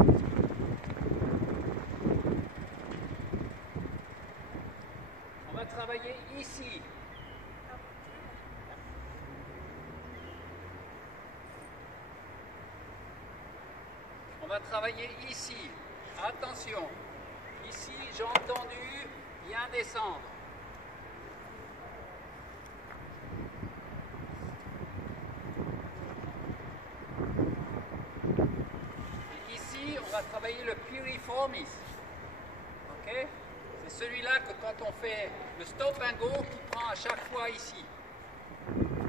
On va travailler ici. On va travailler ici. Attention. Ici, j'ai entendu bien descendre. Et ici, on va travailler le piriformis. Ok? C'est celui-là que quand on fait le stop and go, qui prend à chaque fois ici.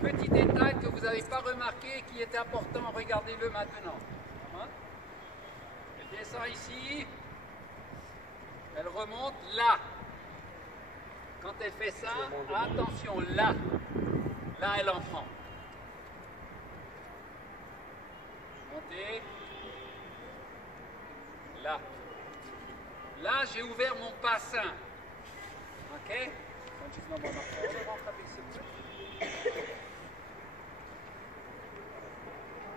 Petit détail que vous n'avez pas remarqué qui est important, regardez-le maintenant. Elle descend ici, elle remonte là. Quand elle fait ça, attention, là. Là, elle en prend. Montez. Là. Là, j'ai ouvert mon bassin. Ok?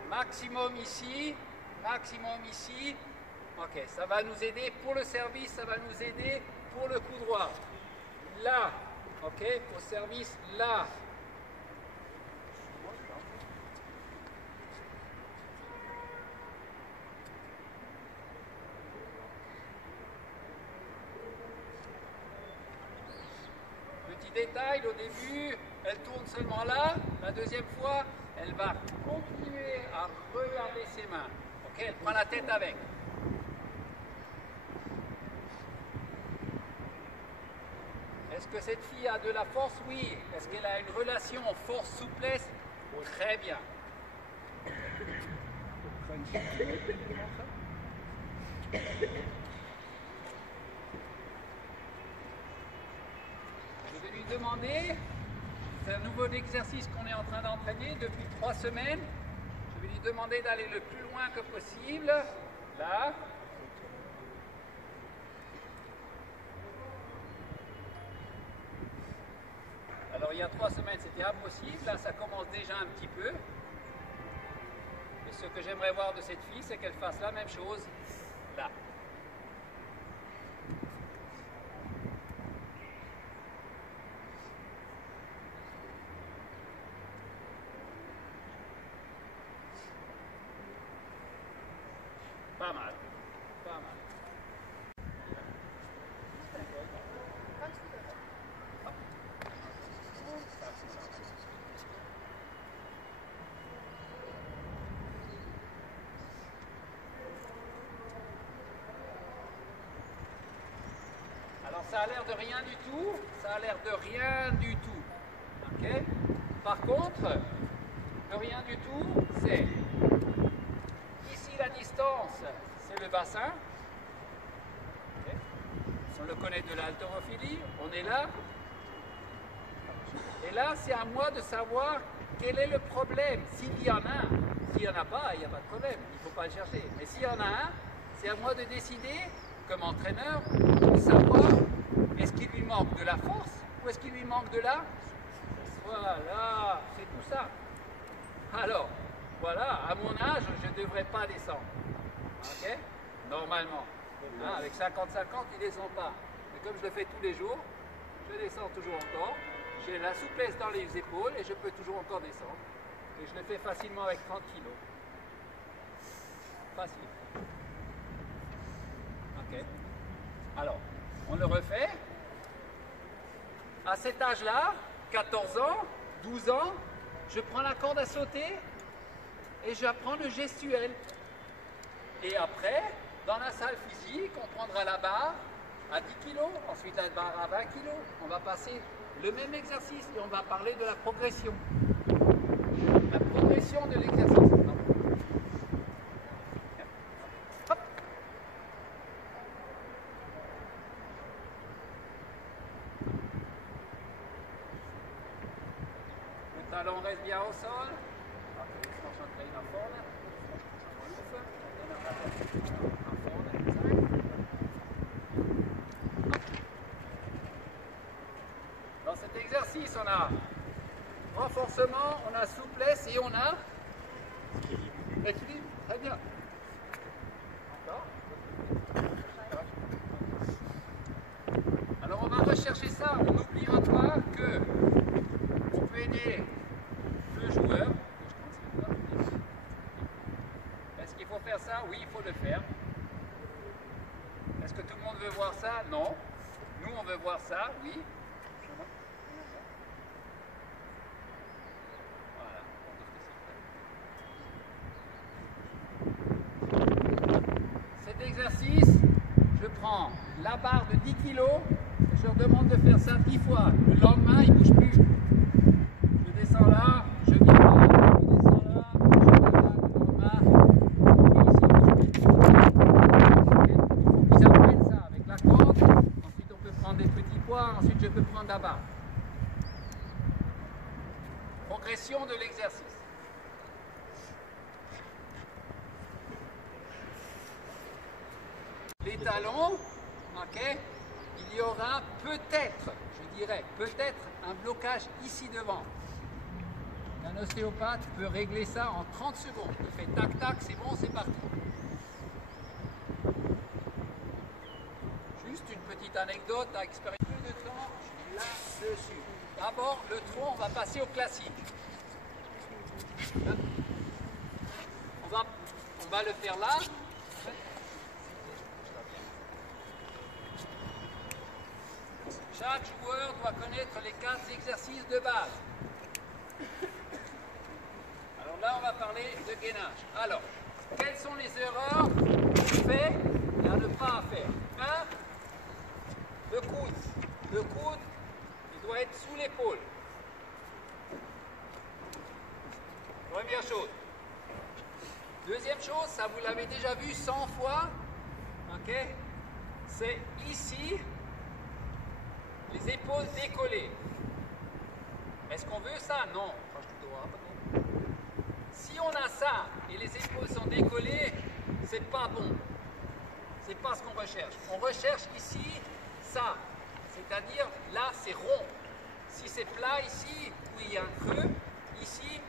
Maximum ici. Maximum ici. Ok, ça va nous aider pour le service, ça va nous aider pour le coup droit. Là, ok, au service, là. Petit détail, au début, elle tourne seulement là. La deuxième fois, elle va continuer à regarder ses mains. Ok, elle prend la tête avec. Est-ce que cette fille a de la force? Oui. Est-ce qu'elle a une relation force-souplesse? Très bien. Je vais lui demander, c'est un nouveau exercice qu'on est en train d'entraîner depuis 3 semaines. Je vais lui demander d'aller le plus loin que possible. Là. Alors il y a 3 semaines c'était impossible, là ça commence déjà un petit peu. Et ce que j'aimerais voir de cette fille, c'est qu'elle fasse la même chose là. Pas mal, pas mal. Alors ça a l'air de rien du tout, ça a l'air de rien du tout. Ok? Par contre, de rien du tout, c'est ici la distance, c'est le bassin. Okay. On le connaît de l'haltérophilie, on est là. Et là, c'est à moi de savoir quel est le problème. S'il y en a un, s'il n'y en a pas, il n'y a pas de problème, il ne faut pas le chercher. Mais s'il y en a un, c'est à moi de décider, comme entraîneur, de savoir est-ce qu'il lui manque de la force ou est-ce qu'il lui manque de la... Voilà, c'est tout ça. Alors, voilà, à mon âge, je ne devrais pas descendre. Ok? Normalement. Hein, avec 50-50, ils ne descendent pas. Mais comme je le fais tous les jours, je descends toujours encore. J'ai la souplesse dans les épaules et je peux toujours encore descendre. Et je le fais facilement avec 30 kg. Facile. Ok. Alors, on le refait. À cet âge-là, 14 ans, 12 ans, je prends la corde à sauter et j'apprends le gestuel. Et après, dans la salle physique, on prendra la barre à 10 kg, ensuite la barre à 20 kg. On va passer le même exercice et on va parler de la progression. La progression de l'exercice. Hop. Le talon reste bien au sol. Dans cet exercice, on a renforcement, on a souplesse et on a équilibre. Très bien. Encore. que tu peux aider le joueur. Est-ce qu'il faut faire ça? Oui, il faut le faire. Est-ce que tout le monde veut voir ça? Non. Nous, on veut voir ça, oui. Cet exercice, je prends la barre de 10 kg, je leur demande de faire ça 10 fois. Le lendemain, ils ne bougent plus. Je descends là, je viens là, je descends là, je viens là, le lendemain. Il faut qu'ils apprennent ça avec la corde. Ensuite, on peut prendre des petits poids. Ensuite, je peux prendre la barre. Progression de l'exercice. Les talons, ok, il y aura peut-être, je dirais, peut-être un blocage ici devant. Un ostéopathe peut régler ça en 30 secondes. Il fait tac tac, c'est bon, c'est parti. Juste une petite anecdote à expérimenter. Plus de temps là-dessus. D'abord, le tronc, on va passer au classique. On va le faire là. Chaque joueur doit connaître les 4 exercices de base. Alors là, on va parler de gainage. Alors, quelles sont les erreurs faites et à ne pas faire? 1. Le coude. Le coude, il doit être sous l'épaule. Première chose. Deuxième chose, ça vous l'avez déjà vu 100 fois, ok? C'est ici. Les épaules décollées. Est-ce qu'on veut ça? Non. Si on a ça et les épaules sont décollées, c'est pas bon. C'est pas ce qu'on recherche. On recherche ici ça. C'est-à-dire là c'est rond. Si c'est plat ici, où il y a un creux, ici,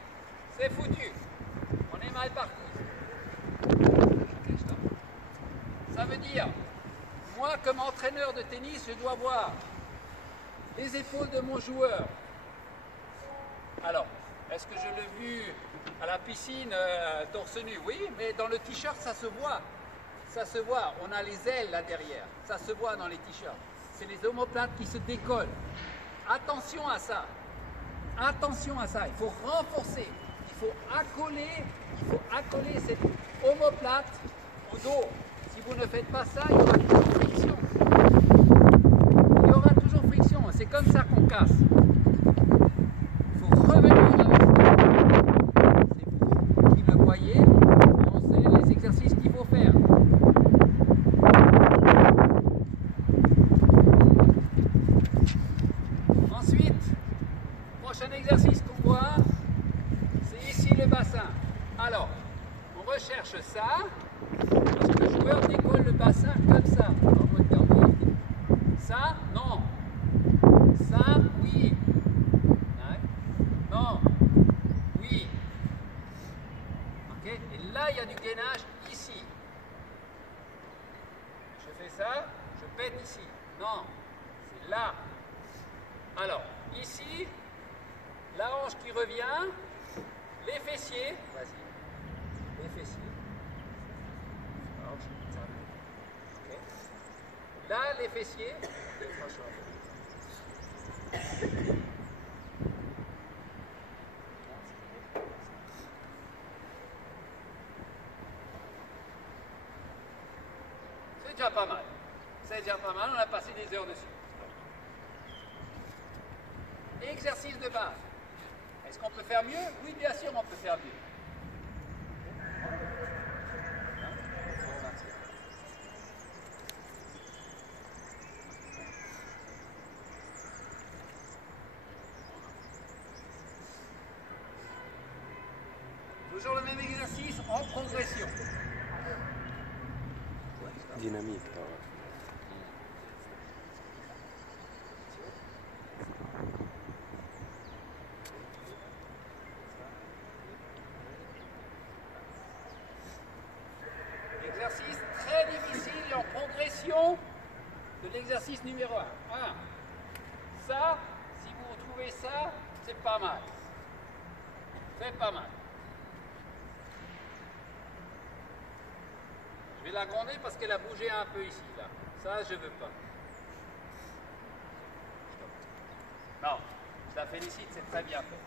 c'est foutu. On est mal parti. Ça veut dire, moi comme entraîneur de tennis, je dois voir les épaules de mon joueur. Alors, est-ce que je l'ai vu à la piscine torse nu? Oui, mais dans le t-shirt, ça se voit. Ça se voit. On a les ailes là derrière. Ça se voit dans les t-shirts. C'est les omoplates qui se décollent. Attention à ça. Attention à ça. Il faut renforcer. Il faut accoler cette omoplate au dos. Si vous ne faites pas ça, il y aura toujours friction. Il y aura toujours friction. C'est comme ça qu'on casse. Il faut revenir avec ça. C'est vous qui le voyez. Et on sait les exercices qu'il faut faire. Ensuite, prochain exercice qu'on voit, c'est ici le bassin. Alors, on recherche ça. Lorsque le joueur décolle le bassin comme ça. Ça, non. Ça, oui. Non. Oui. Ok. Et là, il y a du gainage ici. Je fais ça, je pète ici. Non. C'est là. Alors, ici, la hanche qui revient, les fessiers. Vas-y. Les fessiers. Okay. Là, les fessiers. C'est déjà pas mal. C'est déjà pas mal, on a passé des heures dessus. Exercice de base. Est-ce qu'on peut faire mieux? Oui, bien sûr, on peut faire mieux. Toujours le même exercice en progression. Dynamique. Exercice très difficile en progression de l'exercice numéro 1. Ça, si vous trouvez ça, c'est pas mal. C'est pas mal. Je vais la gronder parce qu'elle a bougé un peu ici, là. Ça, je veux pas. Non, je la félicite, c'est très bien fait.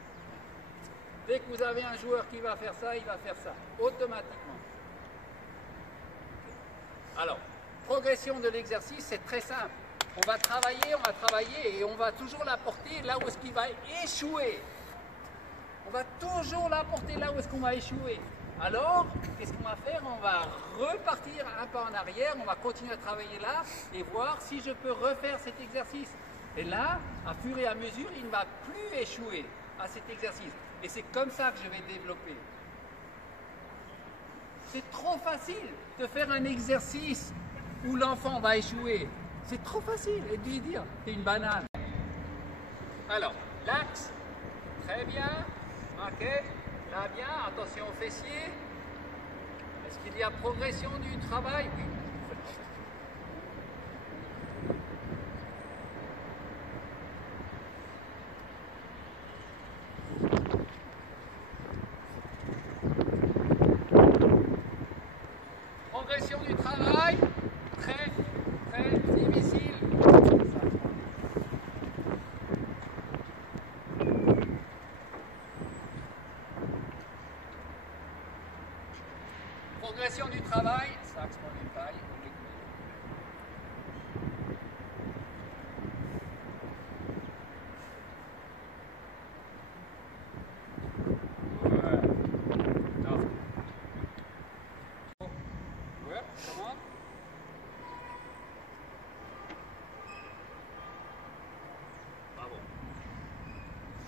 Dès que vous avez un joueur qui va faire ça, il va faire ça, automatiquement. Alors, progression de l'exercice, c'est très simple. On va travailler et on va toujours l'apporter là où est-ce qu'il va échouer. On va toujours l'apporter là où est-ce qu'on va échouer. Alors, qu'est-ce qu'on va faire? On va repartir un pas en arrière, on va continuer à travailler là et voir si je peux refaire cet exercice. Et là, à fur et à mesure, il ne va plus échouer à cet exercice. Et c'est comme ça que je vais développer. C'est trop facile de faire un exercice où l'enfant va échouer. C'est trop facile et de lui dire, c'est une banane. Alors, l'axe, très bien. Ok, là bien, attention aux fessiers. Est-ce qu'il y a progression du travail? Oui. Progression du travail, très difficile. Progression du travail, ça expose une taille.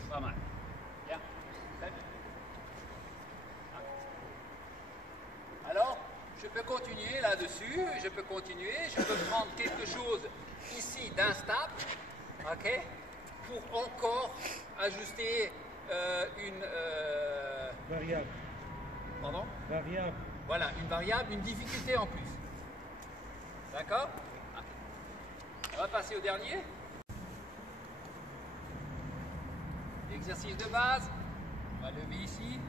Pas mal. Bien. Très bien. Alors, je peux continuer là-dessus, je peux continuer, je peux prendre quelque chose ici d'instable, ok, pour encore ajuster une variable. Pardon? Variable. Voilà, une variable, une difficulté en plus. D'accord? On va passer au dernier. Exercice de base, on va lever ici.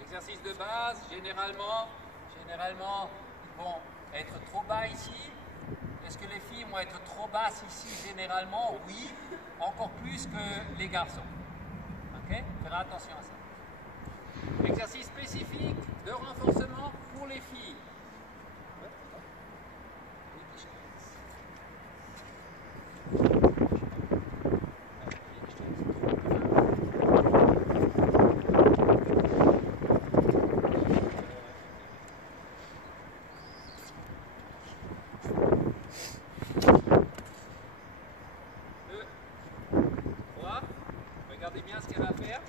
Exercice de base, généralement, ils vont être trop bas ici. Est-ce que les filles vont être trop basses ici généralement? Oui, encore plus que les garçons. Ok? Faire attention à ça. Exercice spécifique de renforcement pour les filles. Regardez bien ce qu'elle va faire.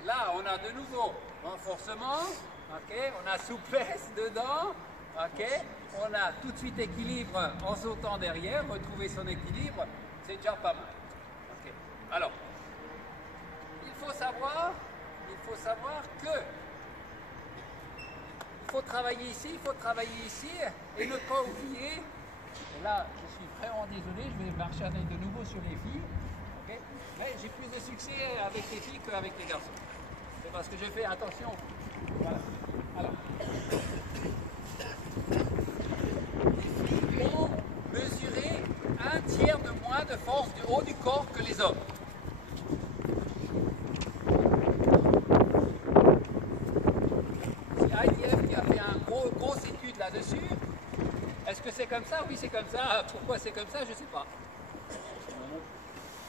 Et là, on a de nouveau renforcement, okay, on a souplesse dedans. Ok, on a tout de suite équilibre en sautant derrière, retrouver son équilibre, c'est déjà pas mal. Okay. Alors, il faut savoir que il faut travailler ici, et ne pas oublier, et là je suis vraiment désolé, je vais marcher de nouveau sur les filles, okay, mais j'ai plus de succès avec les filles qu'avec les garçons. C'est parce que je fais attention. Voilà. Alors. Ont mesuré 1/3 de moins de force du haut du corps que les hommes. C'est IDF qui a fait une grosse étude là-dessus. Est-ce que c'est comme ça? Oui, c'est comme ça. Pourquoi c'est comme ça? Je ne sais pas.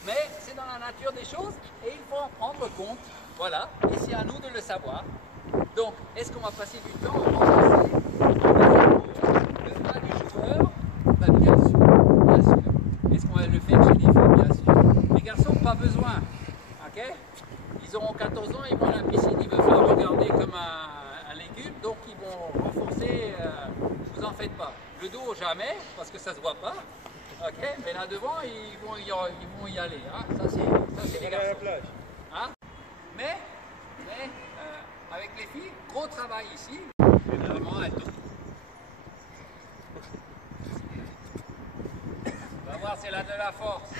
Mais c'est dans la nature des choses et il faut en prendre compte. Voilà, et c'est à nous de le savoir. Donc, est-ce qu'on va passer du temps à remplacer le bas du joueur ça, bien sûr. Bien sûr. Est-ce qu'on va le faire chez les filles? Bien sûr. Les garçons, pas besoin. Ok? Ils auront 14 ans, ils vont à la piscine, ils veulent le regarder comme un légume, donc ils vont renforcer, vous en faites pas. Le dos, jamais, parce que ça se voit pas. Ok? Mais là devant, ils vont y aller. Hein? Ça, c'est les garçons. Hein? Mais avec les filles, gros travail ici. Généralement, elles tournent. On va voir si elle a de la force.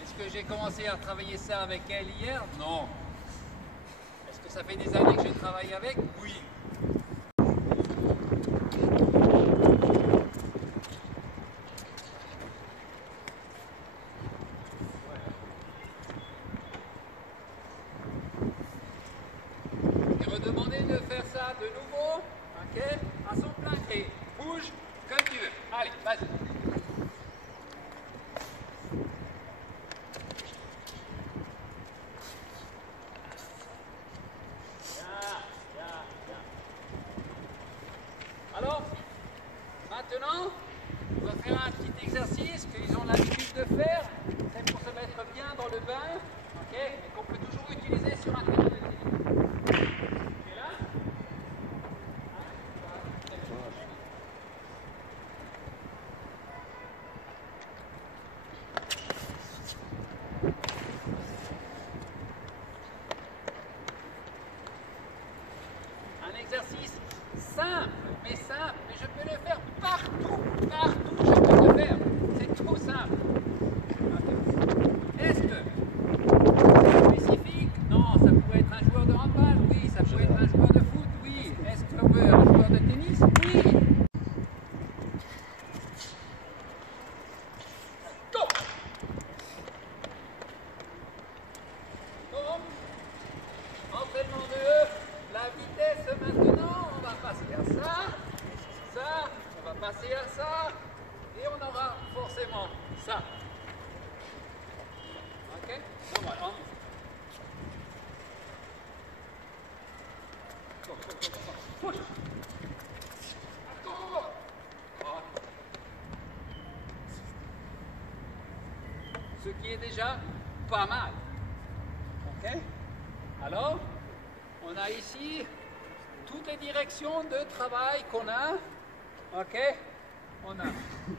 Est-ce que j'ai commencé à travailler ça avec elle hier? Non. Est-ce que ça fait des années que je travaille avec? Oui. Je vais redemander de faire ça de nouveau, ok, à son plein gré. Bouge comme tu veux. Allez, vas-y. Alors, maintenant, on va faire un petit exercice qu'ils ont l'habitude de faire. C'est pour se mettre bien dans le bain, ok, et qu'on peut toujours utiliser sur un terrain de tennis. Tu es là? Un exercice simple, mais je peux le faire partout, je peux le faire. C'est trop simple. Est-ce que c'est spécifique? Non, ça pourrait être un joueur de handball, oui, ça pourrait être un joueur de foot, oui. Est-ce que un joueur de tennis? Oui. Go! Bon, entraînement de la vitesse maintenant, on va passer à ça, on va passer à ça, et on aura forcément ça. Ok? Bon, voilà. Push. Go, go, go. Ce qui est déjà pas mal. Ok? Alors, on a ici toutes les directions de travail qu'on a. Ok? On a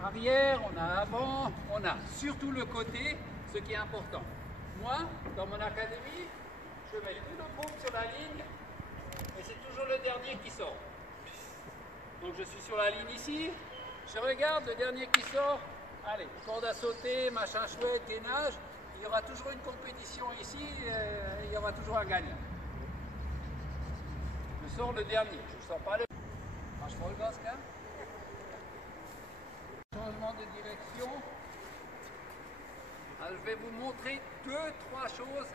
arrière, on a avant, on a surtout le côté, ce qui est important. Moi, dans mon académie, je mets tout le groupe sur la ligne et c'est toujours le dernier qui sort. Donc je suis sur la ligne ici, je regarde le dernier qui sort. Allez, corde à sauter, machin chouette, gainage. Il y aura toujours une compétition ici, il y aura toujours un gagnant. Je sors le dernier, je ne sors pas le... Marche Vollgas, hein? Changement de direction. Alors, je vais vous montrer 2-3 choses